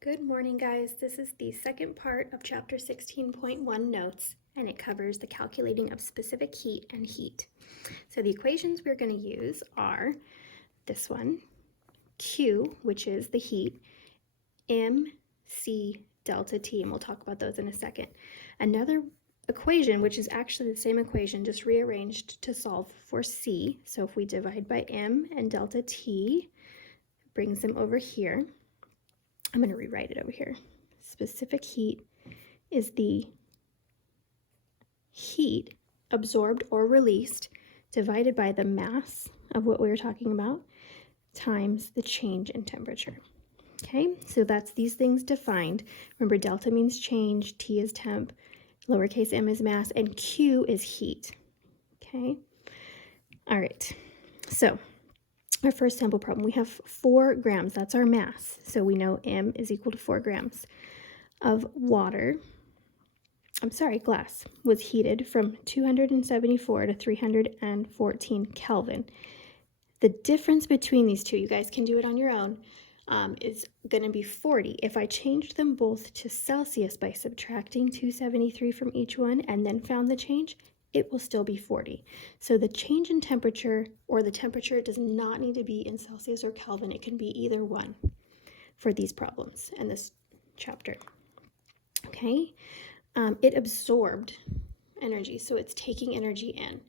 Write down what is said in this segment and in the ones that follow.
Good morning, guys. This is the second part of chapter 16.1 notes, and it covers the calculating of specific heat and heat. So the equations we're going to use are this one, Q, which is the heat, MC delta T, and we'll talk about those in a second. Another equation, which is actually the same equation, just rearranged to solve for C. So if we divide by M and delta T, it brings them over here. I'm going to rewrite it over here. Specific heat is the heat absorbed or released divided by the mass of what we were talking about times the change in temperature. Okay, so that's these things defined. Remember, delta means change, T is temp, lowercase m is mass, and Q is heat. Okay, all right, so our first sample problem, we have 4 grams, that's our mass. So we know m is equal to 4 grams of glass was heated from 274 to 314 Kelvin. The difference between these two, you guys can do it on your own, is going to be 40. If I changed them both to Celsius by subtracting 273 from each one and then found the change, it will still be 40. So the change in temperature, or the temperature, does not need to be in Celsius or Kelvin. It can be either one for these problems and this chapter. Okay, it absorbed energy, so it's taking energy in,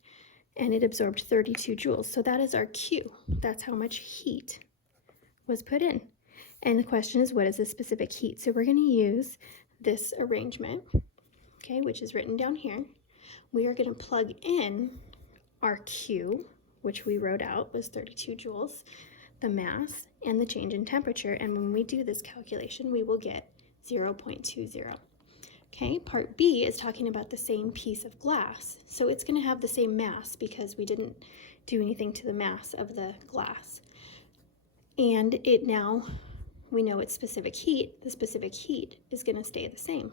and it absorbed 32 joules. So that is our Q. That's how much heat was put in. And the question is, what is the specific heat? So we're going to use this arrangement, okay, which is written down here. We are going to plug in our Q, which we wrote out was 32 joules, the mass, and the change in temperature. And when we do this calculation, we will get 0.20. Okay, part B is talking about the same piece of glass. So it's going to have the same mass because we didn't do anything to the mass of the glass. And it now, we know its specific heat. The specific heat is going to stay the same.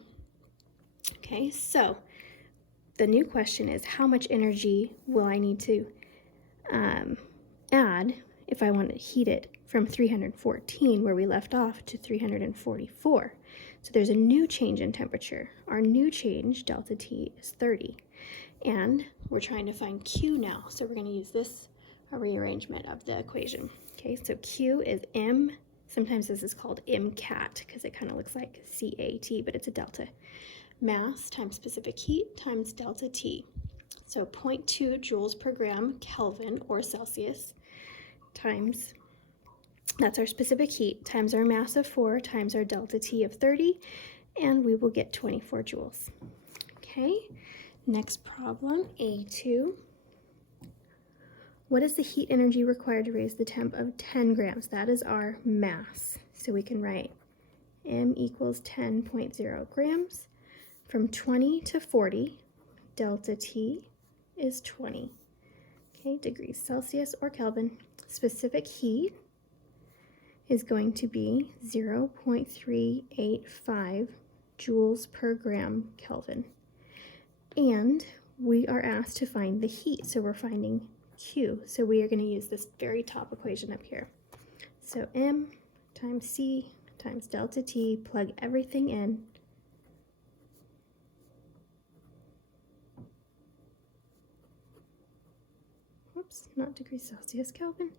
Okay, so the new question is, how much energy will I need to add if I want to heat it from 314, where we left off, to 344? So there's a new change in temperature. Our new change, delta T, is 30. And we're trying to find Q now. So we're going to use this rearrangement of the equation. Okay, so Q is M. Sometimes this is called MCAT because it kind of looks like CAT, but it's a delta. Mass times specific heat times delta T. So 0.2 joules per gram Kelvin or Celsius times, that's our specific heat, times our mass of 4 times our delta T of 30, and we will get 24 joules. Okay, next problem, A2. What is the heat energy required to raise the temp of 10 grams? That is our mass. So we can write M equals 10.0 grams. From 20 to 40, delta T is 20. Okay, degrees Celsius or Kelvin. Specific heat is going to be 0.385 joules per gram Kelvin. And we are asked to find the heat, so we're finding Q. So we are going to use this very top equation up here. So M times C times delta T, plug everything in. Oops, not degrees Celsius, Kelvin,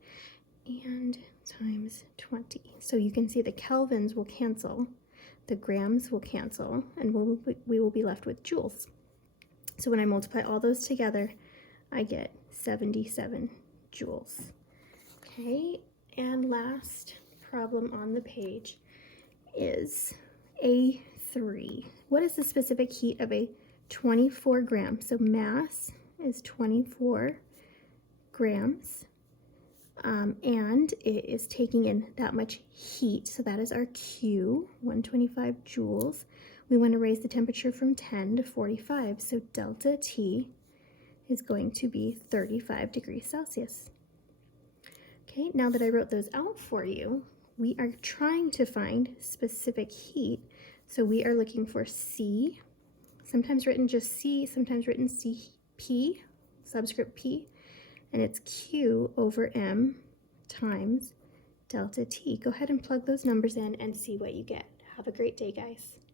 and times 20. So you can see the kelvins will cancel, the grams will cancel, and we will be left with joules. So when I multiply all those together, I get 77 joules. Okay, and last problem on the page is A3. What is the specific heat of a 24 gram? So mass is 24 grams, and it is taking in that much heat, so that is our Q, 125 joules. We want to raise the temperature from 10 to 45, so delta T is going to be 35 degrees Celsius. Okay, now that I wrote those out for you, we are trying to find specific heat, so we are looking for C, sometimes written just C, sometimes written CP, subscript P, and it's Q over M times delta T. Go ahead and plug those numbers in and see what you get. Have a great day, guys.